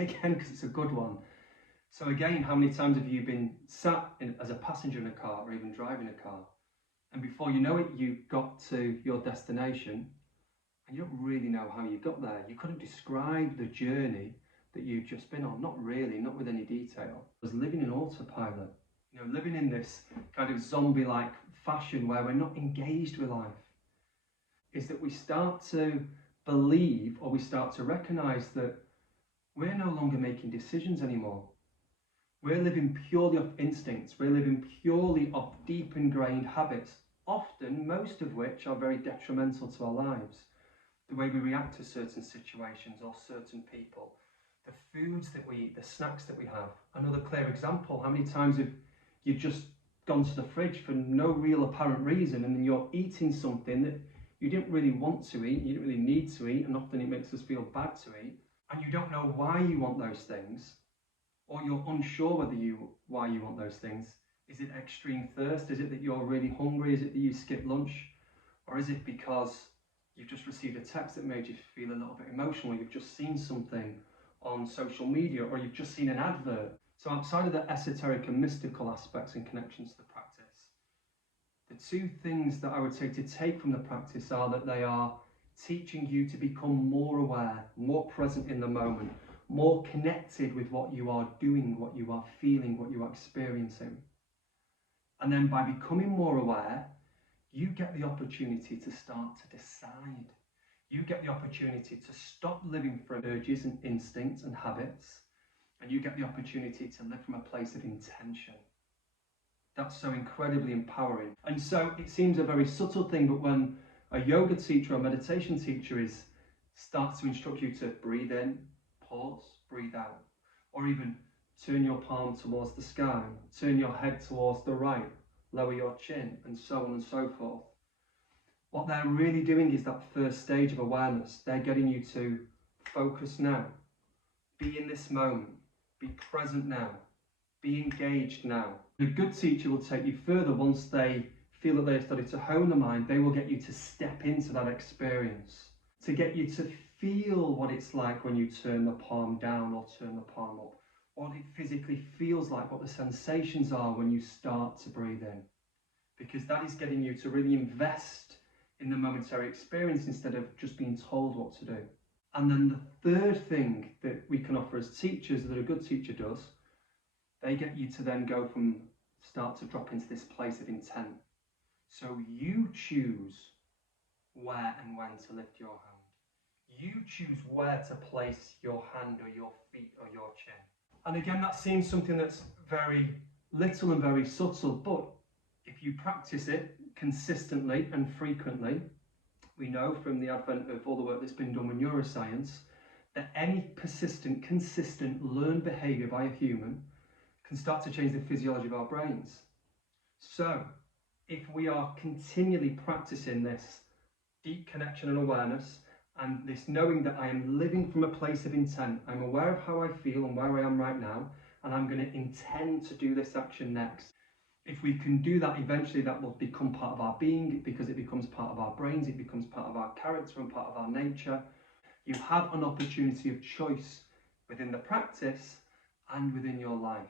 again because it's a good one. So again, how many times have you been sat as a passenger in a car or even driving a car, and before you know it, you got to your destination and you don't really know how you got there. You couldn't describe the journey that you've just been on, not really, not with any detail. It was living in autopilot, living in this kind of zombie-like fashion where we're not engaged with life. Is that we start to believe, or we start to recognize that we're no longer making decisions anymore. We're living purely off instincts. We're living purely off deep ingrained habits, often most of which are very detrimental to our lives. The way we react to certain situations or certain people, the foods that we eat, the snacks that we have. Another clear example, how many times have you just gone to the fridge for no real apparent reason, and then you're eating something that you didn't really want to eat, you didn't really need to eat, and often it makes us feel bad to eat, and you don't know why you want those things, or you're unsure why you want those things. Is it extreme thirst? Is it that you're really hungry? Is it that you skipped lunch? Or is it because you've just received a text that made you feel a little bit emotional, you've just seen something on social media, or you've just seen an advert? So outside of the esoteric and mystical aspects and connections to the practice, the two things that I would say to take from the practice are that they are teaching you to become more aware, more present in the moment, more connected with what you are doing, what you are feeling, what you are experiencing. And then by becoming more aware, you get the opportunity to start to decide. You get the opportunity to stop living from urges and instincts and habits, and you get the opportunity to live from a place of intention. That's so incredibly empowering. And so it seems a very subtle thing, but when a yoga teacher or meditation teacher starts to instruct you to breathe in, pause, breathe out, or even turn your palm towards the sky, turn your head towards the right, lower your chin, and so on and so forth. What they're really doing is that first stage of awareness. They're getting you to focus now, be in this moment, be present now, be engaged now. A good teacher will take you further. Once they feel that they've started to hone the mind, they will get you to step into that experience, to get you to feel what it's like when you turn the palm down or turn the palm up, what it physically feels like, what the sensations are when you start to breathe in. Because that is getting you to really invest in the momentary experience instead of just being told what to do. And then the third thing that we can offer as teachers, that a good teacher does, they get you to then go from start to drop into this place of intent. So you choose where and when to lift your hand. You choose where to place your hand or your feet or your chin. And again, that seems something that's very little and very subtle, but if you practice it consistently and frequently, we know from the advent of all the work that's been done with neuroscience that any persistent, consistent learned behaviour by a human can start to change the physiology of our brains. So if we are continually practicing this deep connection and awareness, and this knowing that I am living from a place of intent, I'm aware of how I feel and where I am right now, and I'm going to intend to do this action next. If we can do that, eventually that will become part of our being, because it becomes part of our brains, it becomes part of our character and part of our nature. You have an opportunity of choice within the practice and within your life.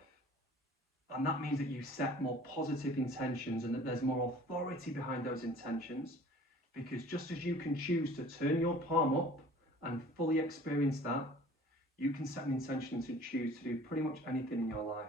And that means that you set more positive intentions and that there's more authority behind those intentions, because just as you can choose to turn your palm up and fully experience that, you can set an intention to choose to do pretty much anything in your life.